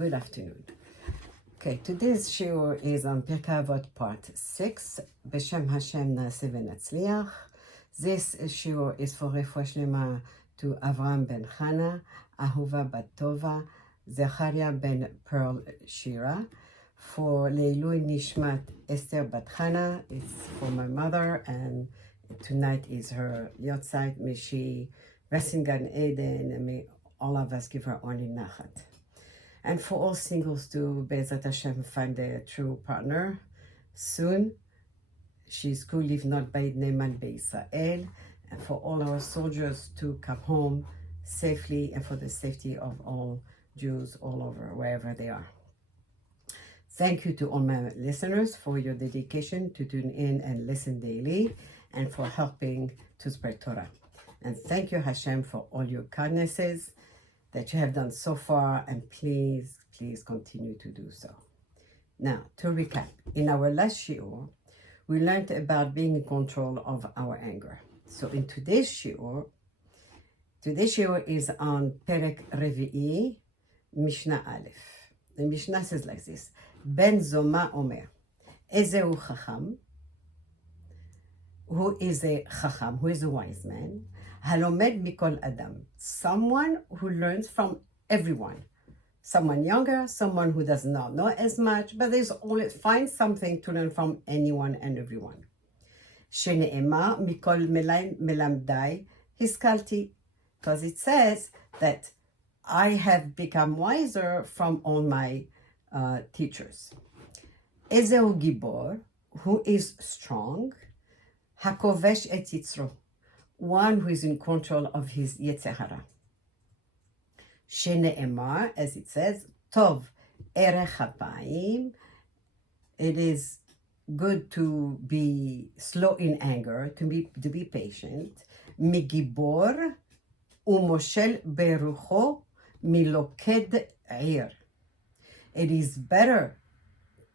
Good afternoon. Okay, today's shiur is on Pirkey Avot part 6. B'Shem Hashem Na'aseh V'Natzliach. This shiur is for refuah shlema to Avram ben Chana, Ahuva bat Tova, Zechariah ben Pearl Shira. For Leilui Nishmat Esther bat Chana, it's for my mother, and tonight is her yotzeit. May she rest in Gan Eden, and may all of us give her only nachat. And for all singles to Be'ezrat Hashem find their true partner soon. She's cool if not Beit Neman Be'Israel. And for all our soldiers to come home safely, and for the safety of all Jews all over, wherever they are. Thank you to all my listeners for your dedication to tune in and listen daily, and for helping to spread Torah. And thank you, Hashem, for all your kindnesses that you have done so far, and please continue to do so. Now, to recap, in our last shiur, we learned about being in control of our anger. So in today's shiur is on Perek Revi'i, Mishnah Aleph. The Mishnah says like this: Ben Zoma Omer, Ezehu Chacham, who is a Chacham, who is a wise man, Halomed Mikol Adam, someone who learns from everyone. Someone younger, someone who does not know as much, but there's always find something to learn from anyone and everyone. Shene'ema Mikol Melamdai Hiskalti, because it says that I have become wiser from all my teachers. Ezeu Gibor, who is strong, Hakovesh et Yitzro, one who is in control of his Yetzer Hara. Shene'emar, as it says, Tov erech hapayim, it is good to be slow in anger, to be patient. Migibor umoshel berucho miloked ir. It is better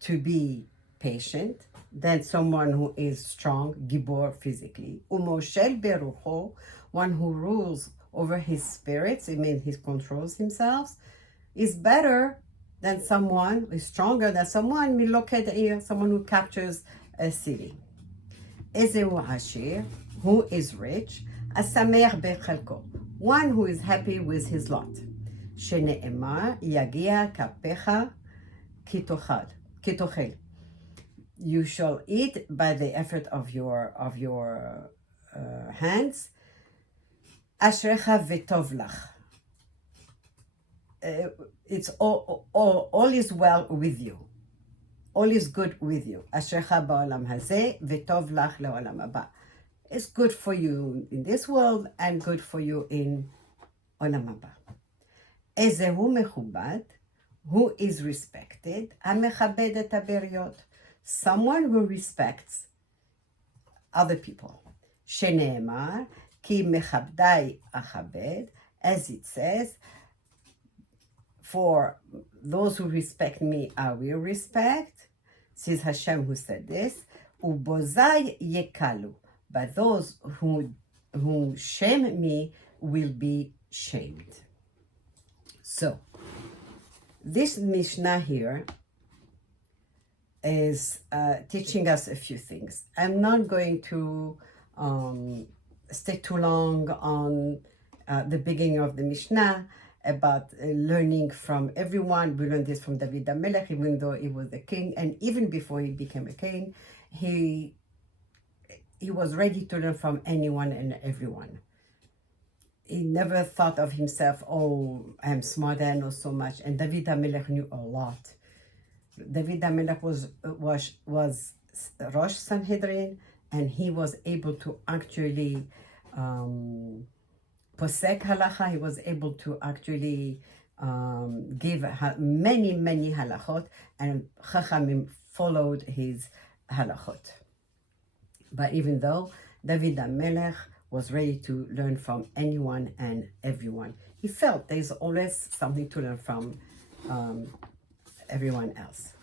to be patient than someone who is strong, gibor physically. Umoshel berucho, one who rules over his spirits, it means he controls himself, is better than someone, is stronger than someone, miloked ir, someone who captures a city. Ezeu ashir, who is rich, asamer bechalko, one who is happy with his lot. Shene'emar yagia kapecha kitochel. You shall eat by the effort of your hands. Ashrecha v'tov lach. It's all is well with you. All is good with you. Ashrecha ba'olam hazeh v'tov lach le'olam haba. It's good for you in this world and good for you in olam haba. Ezehu mechubad, who is respected, hamechabed et haberiot, someone who respects other people. Shene'emar ki mechabdai achabed, as it says, for those who respect me, I will respect. This is Hashem who said this. Ubozai yekalu, but those who shame me will be shamed. So, this Mishnah here is teaching us a few things. I'm not going to stay too long on the beginning of the Mishnah about learning from everyone. We learned this from David HaMelech, even though he was a king, and even before he became a king, he was ready to learn from anyone and everyone. He never thought of himself, oh, I'm smart, I know so much. And David HaMelech knew a lot. David HaMelech was Rosh Sanhedrin, and he was able to actually posek halacha. He was able to actually give many halachot, and Chachamim followed his halachot. But even though David HaMelech was ready to learn from anyone and everyone, he felt there's always something to learn from everyone else.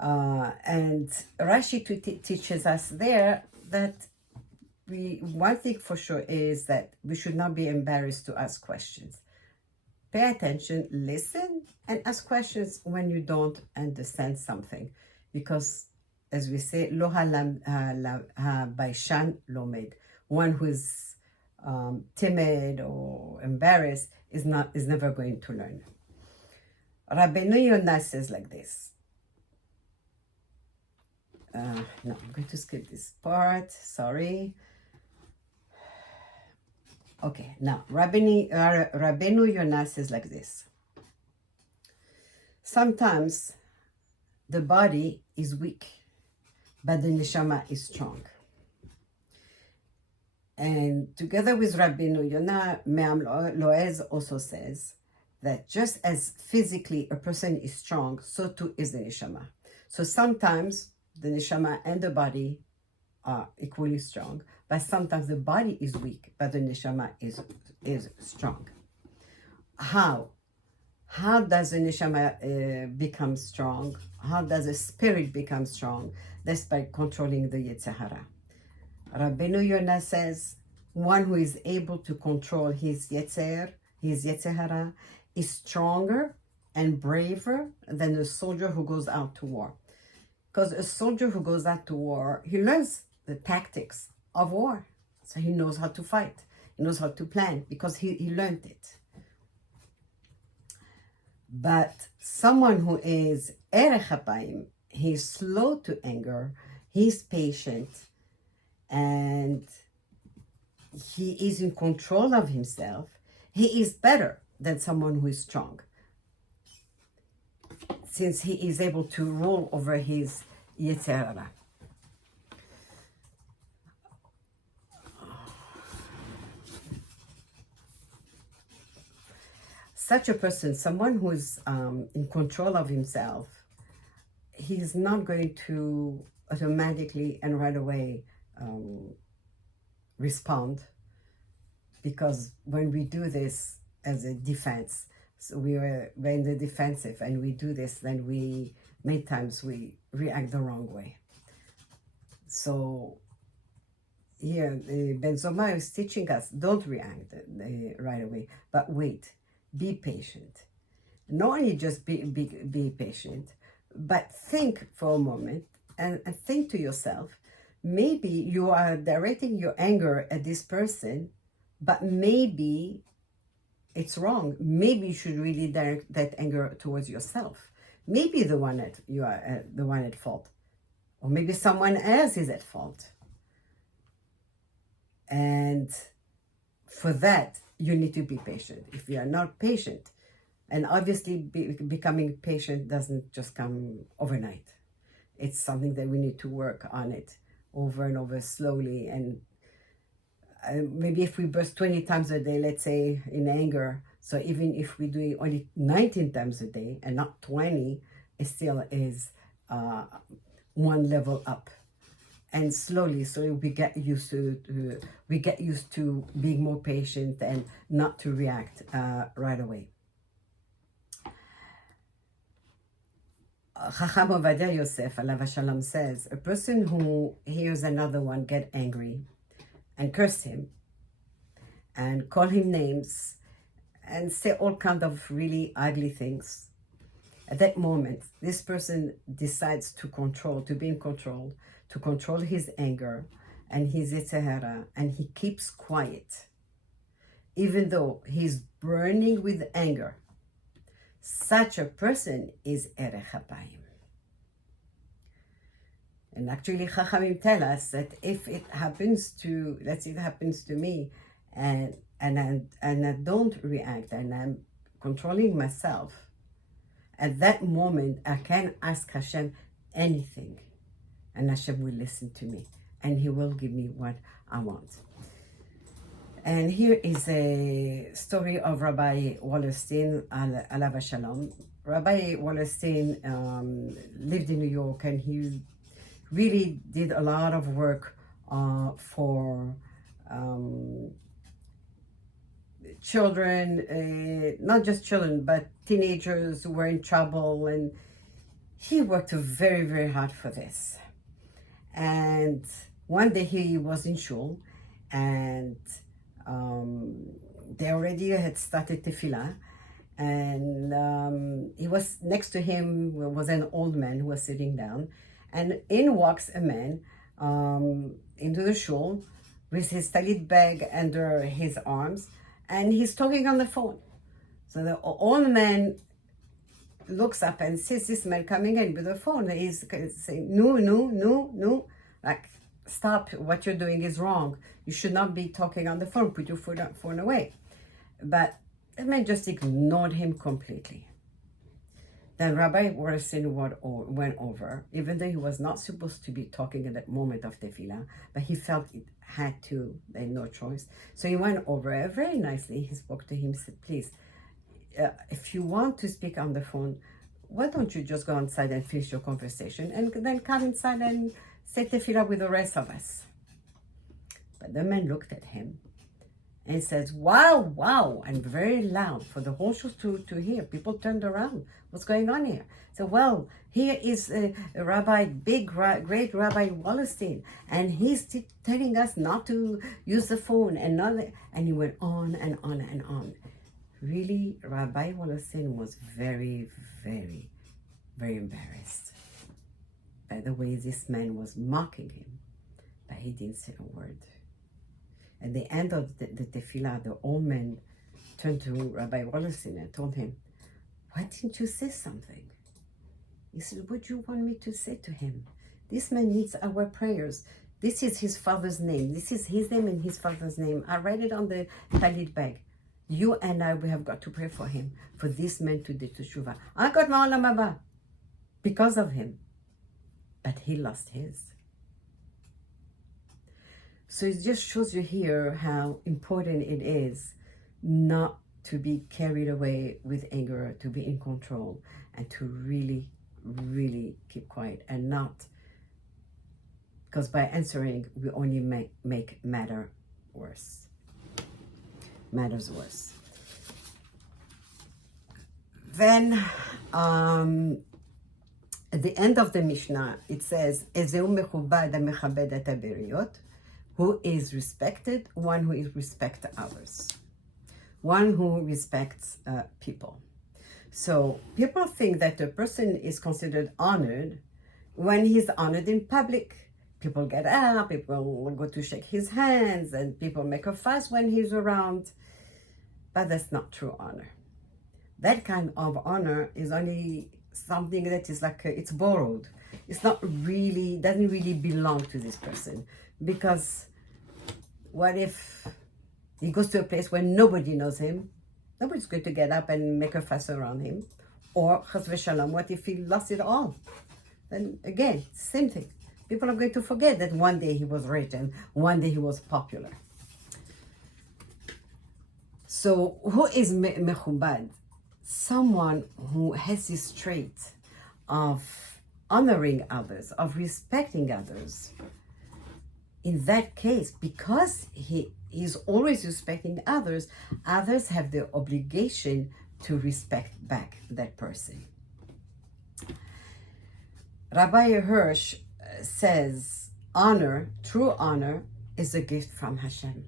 And Rashi teaches us there that one thing for sure is that we should not be embarrassed to ask questions. Pay attention, listen, and ask questions when you don't understand something. Because, as we say, lo baishan lomed. One who is timid or embarrassed is never going to learn. Rabbeinu Yonah says like this. No, I'm going to skip this part. Sorry. Okay, now Rabbeinu Yonah says like this. Sometimes the body is weak, but the neshama is strong. And together with Rabbeinu Yonah, Me'am Loez also says that just as physically a person is strong, so too is the neshama. So sometimes the neshama and the body are equally strong, but sometimes the body is weak, but the neshama is strong. How? How does the neshama become strong? How does the spirit become strong? That's by controlling the Yetzer Hara. Rabbeinu Yonah says, one who is able to control his Yetzer Hara, is stronger and braver than a soldier who goes out to war. Because a soldier who goes out to war, he learns the tactics of war. So he knows how to fight. He knows how to plan because he learned it. But someone who is erech hapayim, he's slow to anger, he's patient, and he is in control of himself. He is better than someone who is strong, since he is able to rule over his Yetzer Hara. Such a person, someone who is in control of himself, he's not going to automatically and right away respond, because when we do this as a defense, so we're in the defensive and we do this, then many times we react the wrong way. So here, Ben Zoma is teaching us, don't react right away, but wait. Be patient. Not only just be patient, but think for a moment and think to yourself, maybe you are directing your anger at this person, but maybe it's wrong. Maybe you should really direct that anger towards yourself. Maybe you are the one at fault, or maybe someone else is at fault. And for that, you need to be patient. If you are not patient, and obviously becoming patient doesn't just come overnight. It's something that we need to work on it over and over slowly. And maybe if we burst 20 times a day, let's say, in anger, so even if we do it only 19 times a day and not 20, it still is one level up. And slowly, so we get used to being more patient and not to react right away. Chacham Ovadia Yosef, alav hashalom, says, a person who hears another one get angry and curse him and call him names and say all kinds of really ugly things, at that moment, this person decides to be in control, to control his anger and his Yetzer Hara, and he keeps quiet, even though he's burning with anger. Such a person is erech hapayim. And actually, Chachamim tell us that if it happens to, let's say it happens to me, and I don't react, and I'm controlling myself, at that moment I can ask Hashem anything, and Hashem will listen to me, and He will give me what I want. And here is a story of Rabbi Wallerstein, alav hashalom. Rabbi Wallerstein lived in New York, and he really did a lot of work for children, not just children, but teenagers who were in trouble, and he worked very, very hard for this. And one day he was in shul, and they already had started tefillah, and he was next to him was an old man who was sitting down, and in walks a man into the shul with his talit bag under his arms, and he's talking on the phone. So the old man looks up and sees this man coming in with the phone. He's saying, no, no, no, no, like, stop, what you're doing is wrong. You should not be talking on the phone, put your phone away. But the man just ignored him completely. Then Rabbi Wallerstein went over, even though he was not supposed to be talking at that moment of tefillah, but he felt it had to, they had no choice. So he went over very nicely. He spoke to him, said, please, if you want to speak on the phone, why don't you just go outside and finish your conversation and then come inside and say tefillah with the rest of us? But the man looked at him and says, wow, wow, and very loud for the whole shul to hear. People turned around. What's going on here? So, well, here is a rabbi, great Rabbi Wallerstein, and he's telling us not to use the phone and he went on and on and on. Really, Rabbi Wallerstein was very, very, very embarrassed by the way this man was mocking him, but he didn't say a word. At the end of the tefillah, the old man turned to Rabbi Wallerstein and told him, why didn't you say something? He said, what do you want me to say to him? This man needs our prayers. This is his father's name. This is his name and his father's name. I read it on the talit bag. You and I, we have got to pray for him, for this man to do teshuvah. I got my olam haba because of him, but he lost his. So it just shows you here how important it is not to be carried away with anger, to be in control, and to really, really keep quiet and not, because by answering, we only make matters worse. Then, at the end of the Mishnah, it says, "Ezeu mechubad hamechabed et haberiyot," who is respected, one who is respect others, one who respects people. So people think that a person is considered honored when he's honored in public. People get up, people will go to shake his hands, and people make a fuss when he's around. But that's not true honor. That kind of honor is only something that is like, it's borrowed. It's not really, doesn't really belong to this person. Because what if he goes to a place where nobody knows him? Nobody's going to get up and make a fuss around him. Or, chas v'shalom, what if he lost it all? Then again, same thing. People are going to forget that one day he was rich and one day he was popular. So who is mechubad? Someone who has this trait of honoring others, of respecting others. In that case, because he is always respecting others, others have the obligation to respect back that person. Rabbi Hirsch says, honor, true honor, is a gift from Hashem.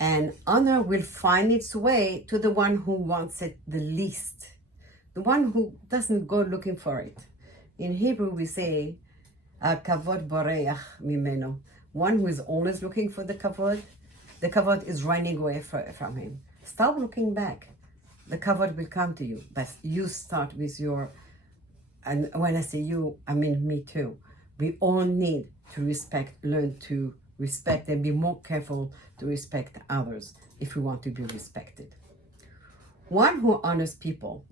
And honor will find its way to the one who wants it the least, the one who doesn't go looking for it. In Hebrew, we say, kavod boreach mimeno. One who is always looking for the kavod is running away from him. Stop looking back. The kavod will come to you, but you start with your, and when I say you, I mean me too. We all need to respect, learn to respect, and be more careful to respect others if we want to be respected. One who honors people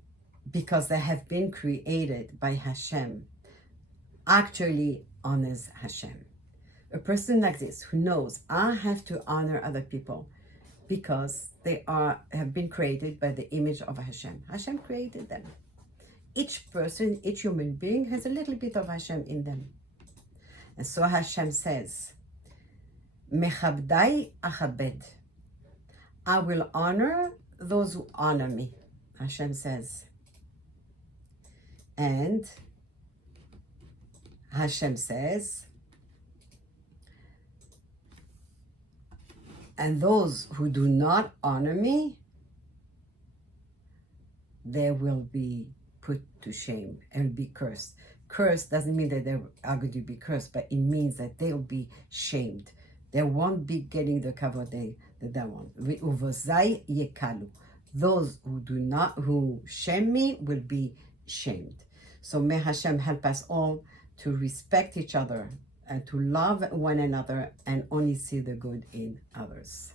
because they have been created by Hashem actually honors Hashem. A person like this who knows, I have to honor other people because they have been created by the image of Hashem. Hashem created them. Each person, each human being has a little bit of Hashem in them. And so Hashem says, Mechabdai achabed. I will honor those who honor me, Hashem says. And Hashem says, and those who do not honor me, they will be put to shame and be cursed. Cursed doesn't mean that they are going to be cursed, but it means that they'll be shamed. They won't be getting the kavod that they want. Ve'uvozai yekalu. Those who shame me will be shamed. So may Hashem help us all to respect each other and to love one another and only see the good in others.